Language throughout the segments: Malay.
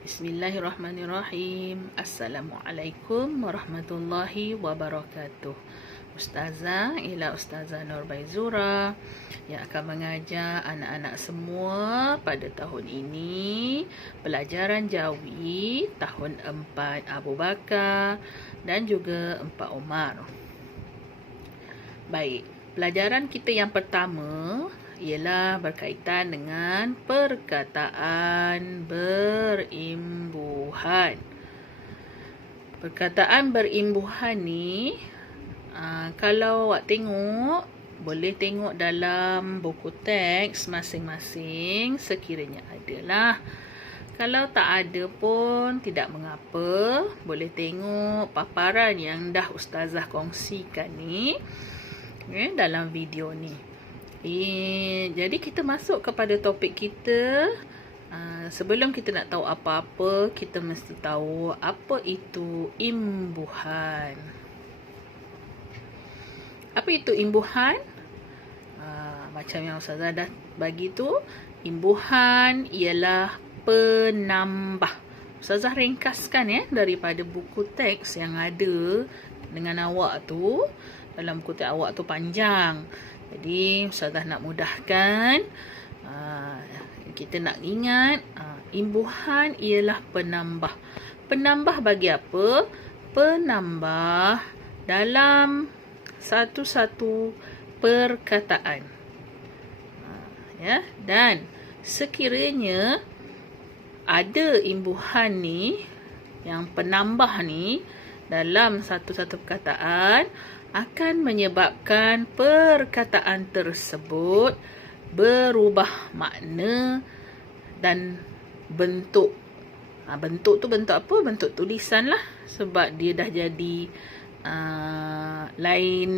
Bismillahirrahmanirrahim. Assalamualaikum warahmatullahi wabarakatuh. Ustazah ialah Ustazah Nur Baizura yang akan mengajar anak-anak semua pada tahun ini pelajaran Jawi tahun 4 Abu Bakar dan juga 4 Umar. Baik, pelajaran kita yang pertama ialah berkaitan dengan perkataan berimbuhan. Perkataan berimbuhan ni, kalau awak tengok, boleh tengok dalam buku teks masing-masing sekiranya adalah. Kalau tak ada pun tidak mengapa, boleh tengok paparan yang dah Ustazah kongsikan ni dalam video ni. Jadi kita masuk kepada topik kita. Sebelum kita nak tahu apa-apa, kita mesti tahu apa itu imbuhan. Apa itu imbuhan? Macam yang Ustazah dah bagi tu, imbuhan ialah penambah. Ustazah ringkaskan daripada buku teks yang ada dengan awak tu. Dalam buku teks awak tu panjang. Jadi Ustazah nak mudahkan, kita nak ingat, imbuhan ialah penambah. Penambah bagi apa? Penambah dalam satu-satu perkataan. Dan sekiranya ada imbuhan ni, yang penambah ni dalam satu-satu perkataan, akan menyebabkan perkataan tersebut berubah makna dan bentuk. Bentuk tu bentuk apa? Bentuk tulisan lah. Sebab dia dah jadi lain,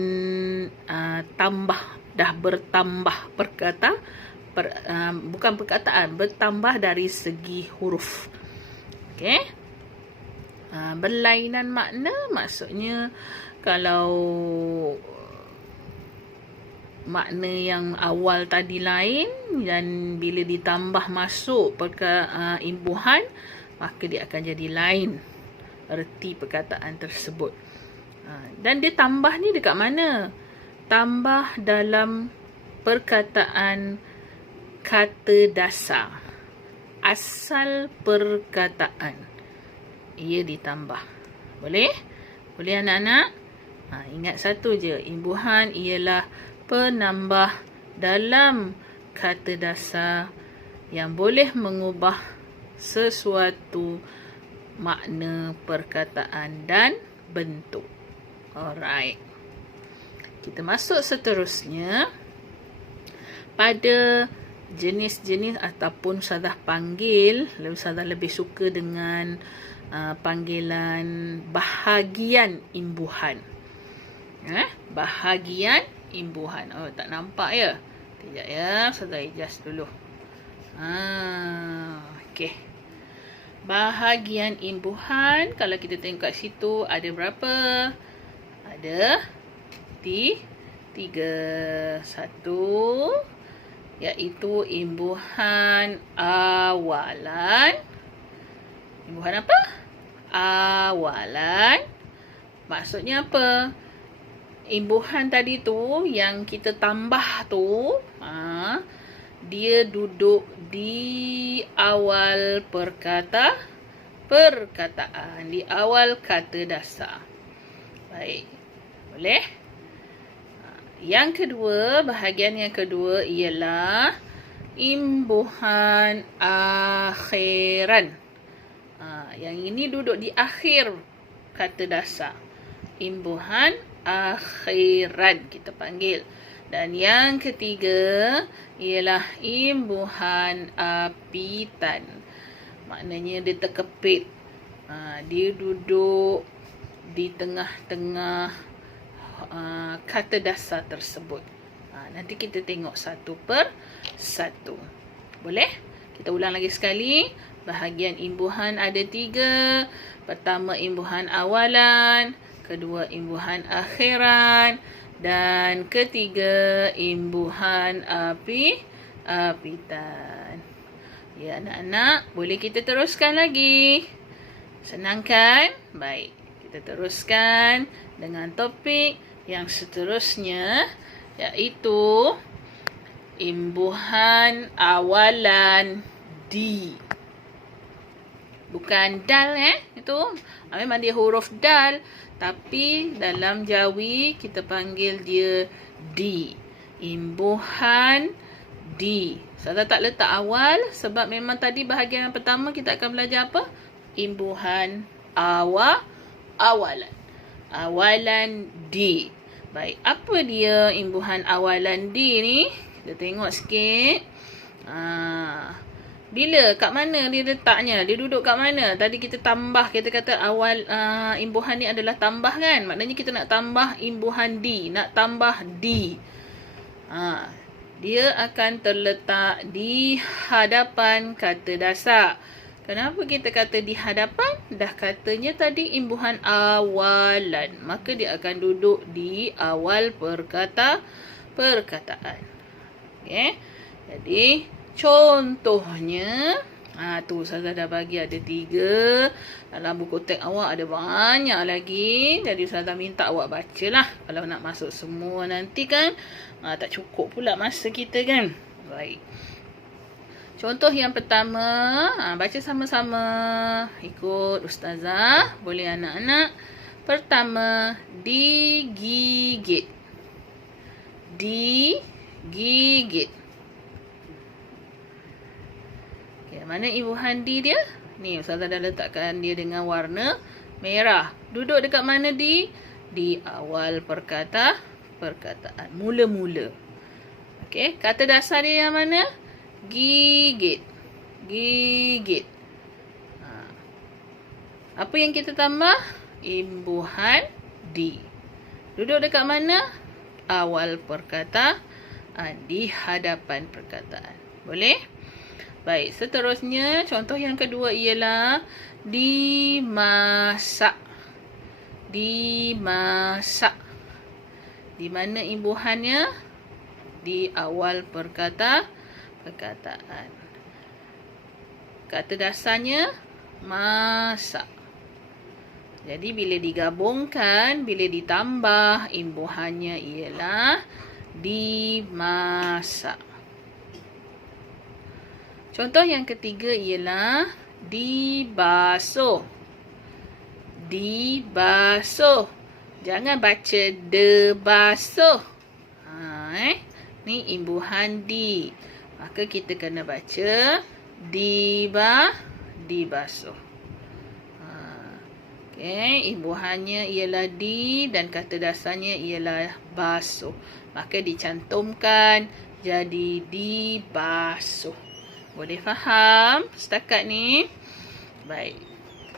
tambah, dah bertambah bukan perkataan, bertambah dari segi huruf. Okey? Berlainan makna maksudnya kalau makna yang awal tadi lain dan bila ditambah masuk imbuhan, maka dia akan jadi lain erti perkataan tersebut. Dan dia tambah ni dekat mana? Tambah dalam perkataan kata dasar. Asal perkataan. Ia ditambah. Boleh? Boleh anak-anak? Ingat satu je, imbuhan ialah penambah dalam kata dasar yang boleh mengubah sesuatu makna perkataan dan bentuk. Alright. Kita masuk seterusnya pada jenis-jenis ataupun Ustazah panggil, Ustazah lebih suka dengan panggilan bahagian imbuhan. Bahagian imbuhan. Oh, tak nampak ya? Sekejap ya, Ustazah adjust dulu. Okey. Bahagian imbuhan, kalau kita tengok kat situ ada berapa? Ada 3. 1, iaitu imbuhan awalan. Imbuhan apa? Awalan. Maksudnya apa? Imbuhan tadi tu yang kita tambah tu, dia duduk di awal perkataan, di awal kata dasar. Baik. Boleh? Yang kedua, bahagian yang kedua ialah imbuhan akhiran. Yang ini duduk di akhir kata dasar. Imbuhan akhiran kita panggil. Dan yang ketiga ialah imbuhan apitan. Maknanya dia terkepit. Dia duduk di tengah-tengah kata dasar tersebut. Nanti kita tengok satu per satu. Boleh? Kita ulang lagi sekali. Bahagian imbuhan ada 3. Pertama, imbuhan awalan. Kedua, imbuhan akhiran. Dan ketiga, imbuhan apitan. Ya anak-anak, boleh kita teruskan lagi. Senang kan? Baik, kita teruskan dengan topik yang seterusnya, iaitu imbuhan awalan D. Bukan dal itu memang dia huruf dal, tapi dalam Jawi kita panggil dia D. Imbuhan D. Saya tak letak awal sebab memang tadi bahagian yang pertama kita akan belajar apa? Imbuhan awalan. Awalan D. Baik, apa dia imbuhan awalan D ni? Kita tengok sikit. Bila, kat mana dia letaknya? Dia duduk kat mana? Tadi kita tambah, kita kata awal imbuhan ni adalah tambah kan? Maknanya kita nak tambah imbuhan D. Nak tambah D. Dia akan terletak di hadapan kata dasar. Kenapa kita kata di hadapan? Dah katanya tadi imbuhan awalan. Maka dia akan duduk di awal perkataan. Okay. Jadi, contohnya, tu Ustazah dah bagi ada 3. Dalam buku teks awak ada banyak lagi. Jadi Ustazah minta awak bacalah. Kalau nak masuk semua nanti kan, tak cukup pula masa kita kan. Baik. Contoh yang pertama, baca sama-sama. Ikut Ustazah. Boleh anak-anak. Pertama, digigit. Digigit. Okay, mana imbuhan D dia? Ni, Ustazah dah letakkan dia dengan warna merah. Duduk dekat mana D? Di awal perkataan. Mula-mula. Okey, kata dasar dia yang mana? Gigit. Gigit. Apa yang kita tambah? Imbuhan D. Duduk dekat mana? Awal perkataan. Di hadapan perkataan. Boleh? Baik, seterusnya contoh yang kedua ialah dimasak. Dimasak. Di mana imbuhannya? Di awal perkataan. Kata dasarnya masak. Jadi bila digabungkan, bila ditambah, imbuhannya ialah dimasak. Contoh yang ketiga ialah dibasuh. Dibasuh. Jangan baca debasuh. Ni imbuhan D. Maka kita kena baca dibasuh. Okay, imbuhannya ialah D dan kata dasarnya ialah basuh. Maka dicantumkan jadi dibasuh. Boleh faham setakat ni? Baik.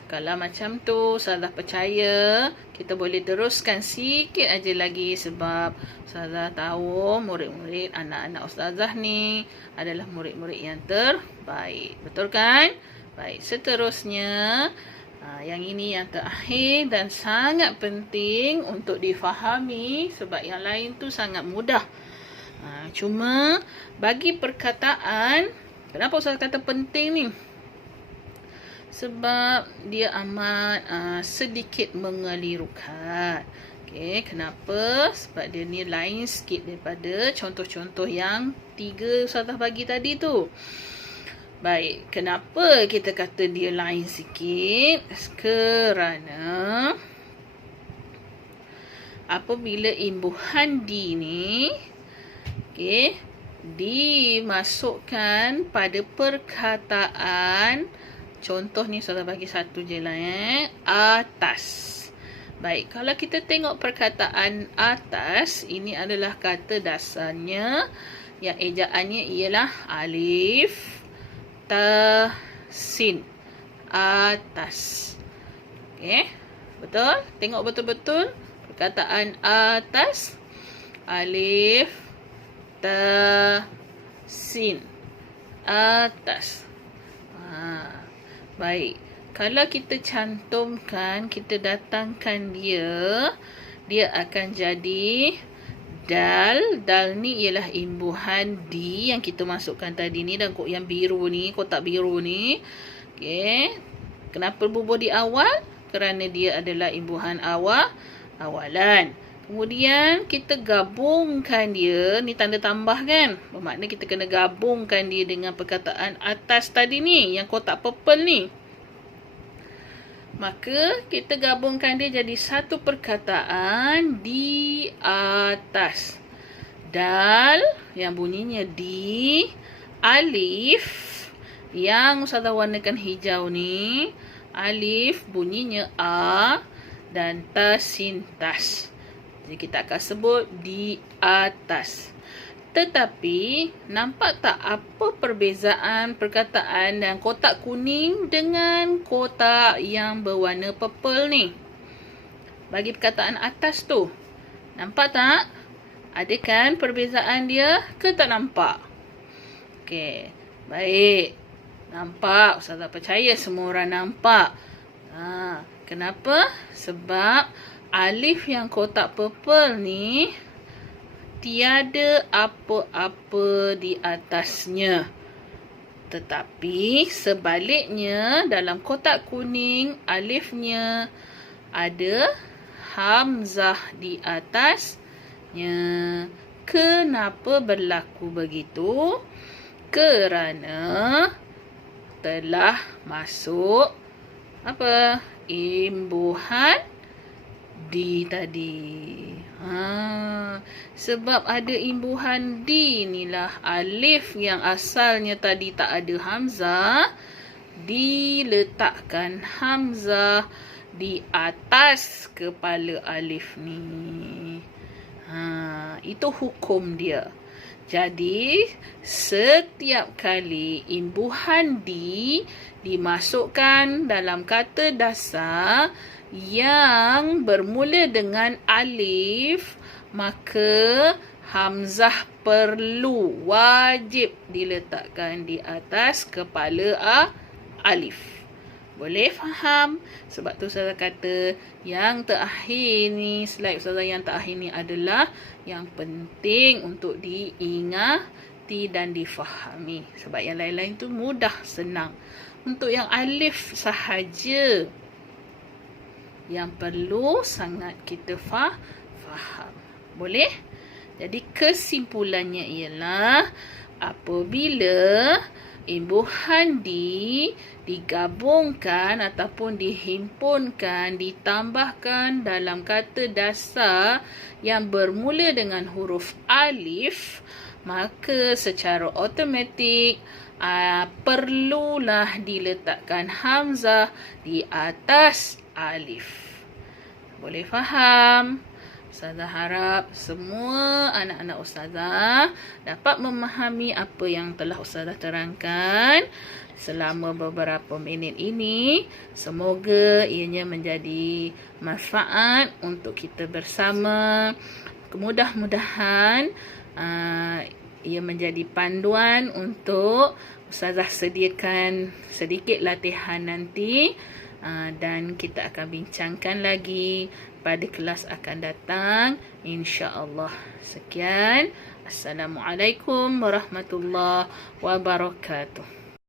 Kalau macam tu, Ustazah percaya kita boleh teruskan sikit aja lagi sebab Ustazah tahu murid-murid anak-anak Ustazah ni adalah murid-murid yang terbaik. Betul kan? Baik, seterusnya yang ini yang terakhir dan sangat penting untuk difahami sebab yang lain tu sangat mudah. Cuma bagi perkataan, kenapa Ustazah kata penting ni? Sebab dia amat sedikit mengelirukan. Okay, kenapa? Sebab dia ni lain sikit daripada contoh-contoh yang 3 Ustazah bagi tadi tu. Baik, kenapa kita kata dia lain sikit? Kerana apabila imbuhan D ni, okay, dimasukkan pada perkataan. Contoh ni Ustazah bagi satu je lah atas. Baik, kalau kita tengok perkataan atas, ini adalah kata dasarnya yang ejaannya ialah alif, ta, sin. Atas. Okey, betul? Tengok betul-betul perkataan atas, alif, ta, sin. Atas. Baik, kalau kita cantumkan, kita datangkan dia, dia akan jadi Dal ni ialah imbuhan D yang kita masukkan tadi ni dan yang biru ni, kotak biru ni. Okey. Kenapa bubuh di awal? Kerana dia adalah imbuhan awalan. Kemudian kita gabungkan dia, ni tanda tambah kan? Bermakna kita kena gabungkan dia dengan perkataan atas tadi ni, yang kotak purple ni. Maka kita gabungkan dia jadi satu perkataan di atas. Dal yang bunyinya D, alif yang Ustazah warnakan hijau ni, alif bunyinya A, dan sin tas. Jadi kita akan sebut di atas. Tetapi, nampak tak apa perbezaan perkataan dan kotak kuning dengan kotak yang berwarna purple ni? Bagi perkataan atas tu, nampak tak? Ada kan perbezaan dia ke tak nampak? Okey, baik. Nampak, Ustazah percaya semua orang nampak. Kenapa? Sebab alif yang kotak purple ni tiada apa-apa di atasnya. Tetapi sebaliknya dalam kotak kuning alifnya ada hamzah di atasnya. Kenapa berlaku begitu? Kerana telah masuk apa? Imbuhan D tadi. Sebab ada imbuhan D inilah alif yang asalnya tadi tak ada hamzah, diletakkan hamzah di atas kepala alif ni. Itu hukum dia. Jadi, setiap kali imbuhan D dimasukkan dalam kata dasar yang bermula dengan alif, maka hamzah perlu, wajib diletakkan di atas kepala alif. Boleh faham? Sebab tu Ustazah kata yang terakhir ni, slide Ustazah yang terakhir ni adalah yang penting untuk diingati dan difahami. Sebab yang lain-lain tu mudah, senang. Untuk yang alif sahaja yang perlu sangat kita faham. Boleh? Jadi kesimpulannya ialah apabila imbuhan D digabungkan ataupun dihimpunkan, ditambahkan dalam kata dasar yang bermula dengan huruf alif, maka secara automatik perlulah diletakkan hamzah di atas alif. Boleh faham? Ustazah harap semua anak-anak Ustazah dapat memahami apa yang telah Ustazah terangkan selama beberapa minit ini. Semoga ianya menjadi manfaat untuk kita bersama. Mudah-mudahan ia menjadi panduan untuk Ustazah sediakan sedikit latihan nanti. Dan kita akan bincangkan lagi pada kelas akan datang, insya-Allah. Sekian. Assalamualaikum warahmatullahi wabarakatuh.